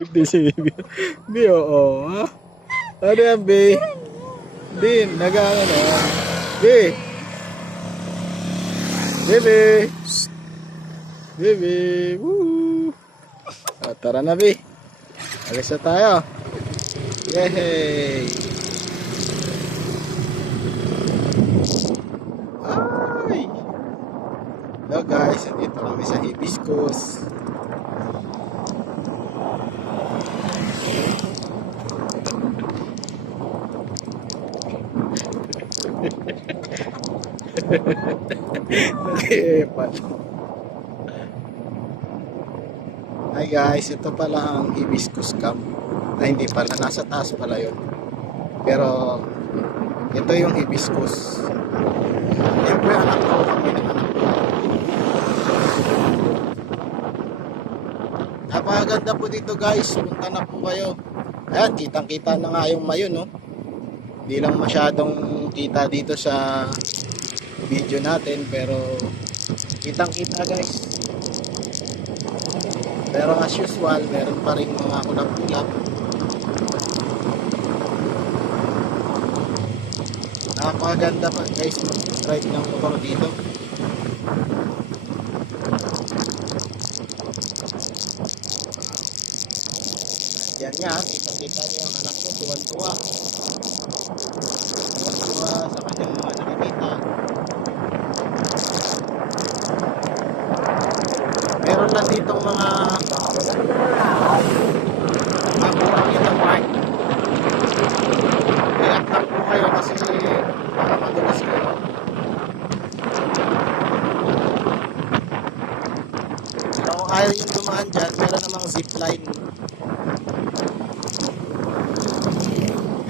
Hindi si B, oo. Ha? Ano yan, B? Din, nag-ano na. B, baby, baby, woo. Tara na, B. Alis na tayo. Yay! Ay! Hello guys, dito kami sa Hibiscus. Nag-iipan. Hi guys, ito pala ang Hibiscus Camp. Ay, hindi pala, nasa taas pala yun. Pero ito yung Hibiscus. Yan po yung anak ko, kami ng anak ko. Napakaganda po dito guys, punta na po kayo. Ayan, kitang kita na nga yung mayon, no? Hindi lang masyadong kita dito sa video natin, pero kitang kita guys. Pero as usual, meron pa rin mga kulap-kulap. Napakaganda pa guys mag-ride ng motor dito. Yan nga, kita-kita niyo ang anak ko, tuwan-tuwa. Tuwan-tuwa sa kanyang mga nakikita. Meron lang ditong mga mapurangin na park. React lang po kayo kasi baka madulas kayo. So, kung ayaw yung dumaan dyan, meron namang zipline.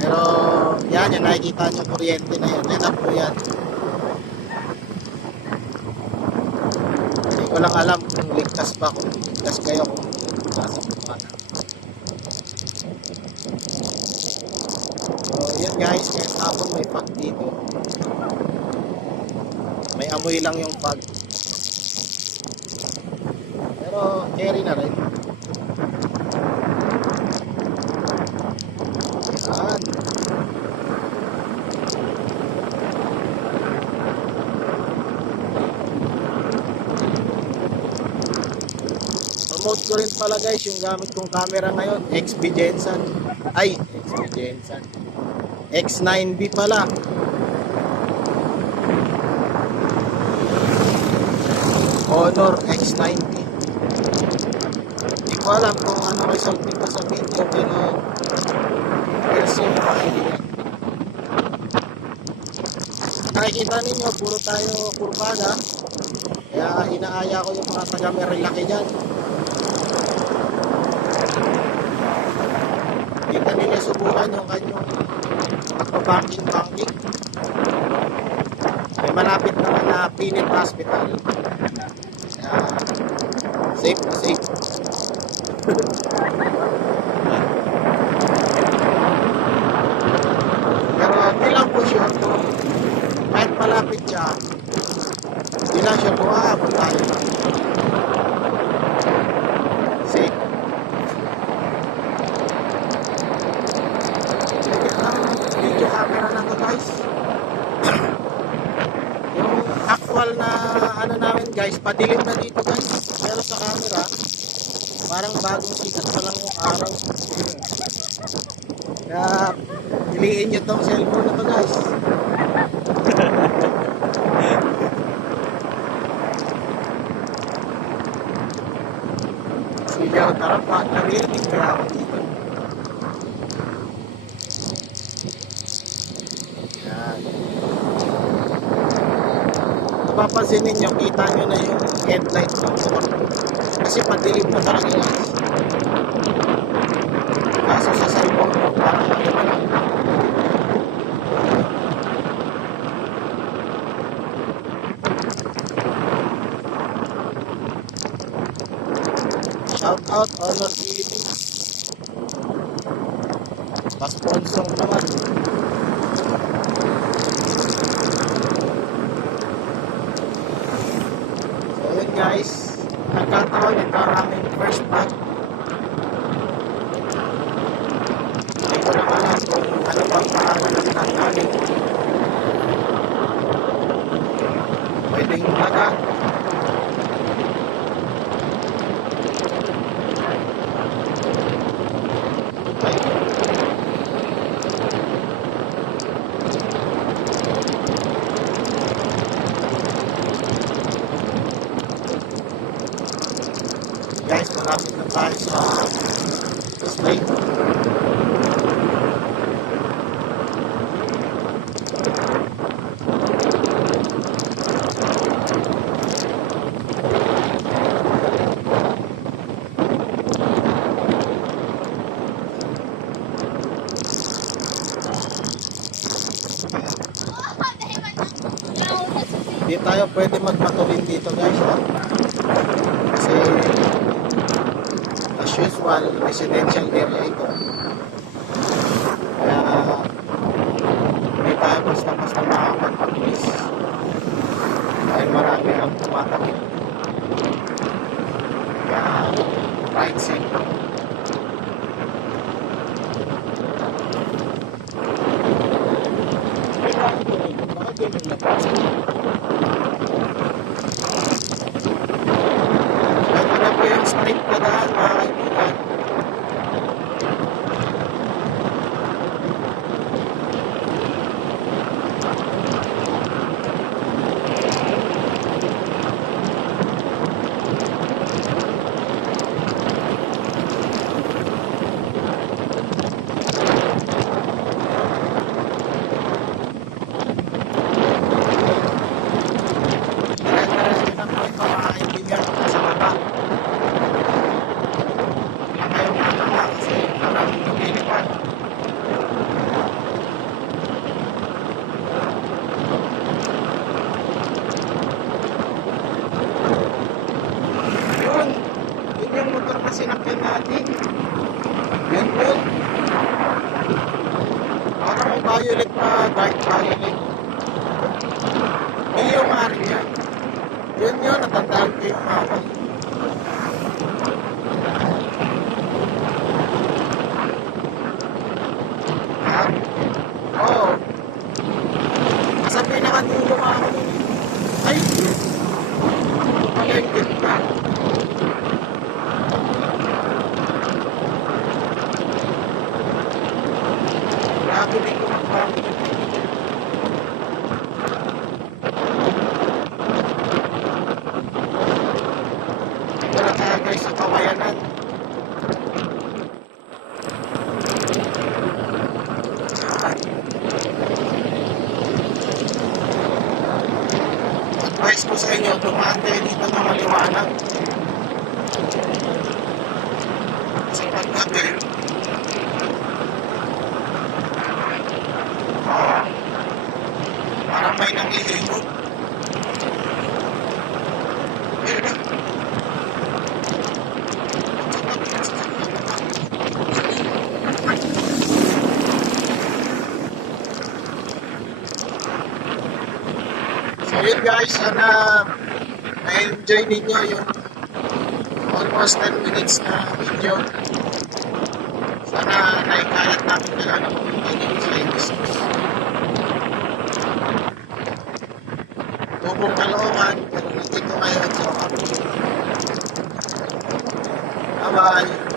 Pero yan, yung nakikita nyo kuryente na yan. Yan po yan. Hindi ko lang alam kung ligtas ba, kung ligtas kayo kung nasa dumaan. So yun guys, kahit hapon may fog dito. May amoy lang yung fog. Pero carry na rin. Yan. Promote ko rin pala guys yung gamit kong camera ngayon, XB Jensen. Ay, XB Jensen. X9B pala. Honor X9B. Hindi ko alam kung ano result nito sa video, pero kasi nakikita ninyo, puro tayo kurbada. Kaya inaaya ko yung mga taga-Marilaki dyan. Kita nila subukan yung kanyang pagpabanking-banking. May malapit naman na Pinit Hospital. Kaya safe na safe. Pero di lang po sure kung kahit malapit siya, di lang sure kung aabot tayo. Safe. Video camera na to guys. Yung actual na ano namin guys, padilim na dito guys. Pero sa camera, parang bagong sikat pa lang yung araw. Kaya piliin nyo tong cellphone na to guys. Sigaw, tara pa, naririnig kaya ako dito. Yan. Napapansin ninyo, kita nyo na yung headlight ng motor. Kasi padilim na talaga yan. Kaso sa cellphone ko, parang ano pa lang. Shout out Honor Philippines. Pa-sponsor naman. So yun guys, nagkataon ito ang aming first vlog. marami. Pwedeng laga. Guys, malapit na tayo sa slate. Hindi tayo pwede magpatuloy dito guys, ha? Kasi as usual, residential area ito. Kaya hindi tayo basta-basta makakapag-pulis. Dahil marami ang tumatakip. Kaya right safe lang. Ito na po yung street na daan, mga kaibigan. Dire-diretso na po ito, mga kaibigan, sa baba. Wala kayong magawa kasi maraming lumilipad. Yun! Yun yung motor na sinakyan natin. Yun yun. Parang violet pa, dark violet. Yun yung maaaring yan. Yun yun, natandaan ko yung hawak. Ha? Oo. Sa pinakadulo mga ako. Ay! Palengkit pa. Grabe din ko magpapit. Ito na tayo guys sa kawayanan. Advice ko sa inyo, dumaan kayo dito na maliwanag. Kasi paggabi, parang may nangihigot. So yun guys, sana na-enjoy ninyo yung almost 10 minutes na video. Sana naikayat namin na lang pumunta nyo sa business. Tubong Caloocan, pero nandito kayo at sa kami. Bye bye!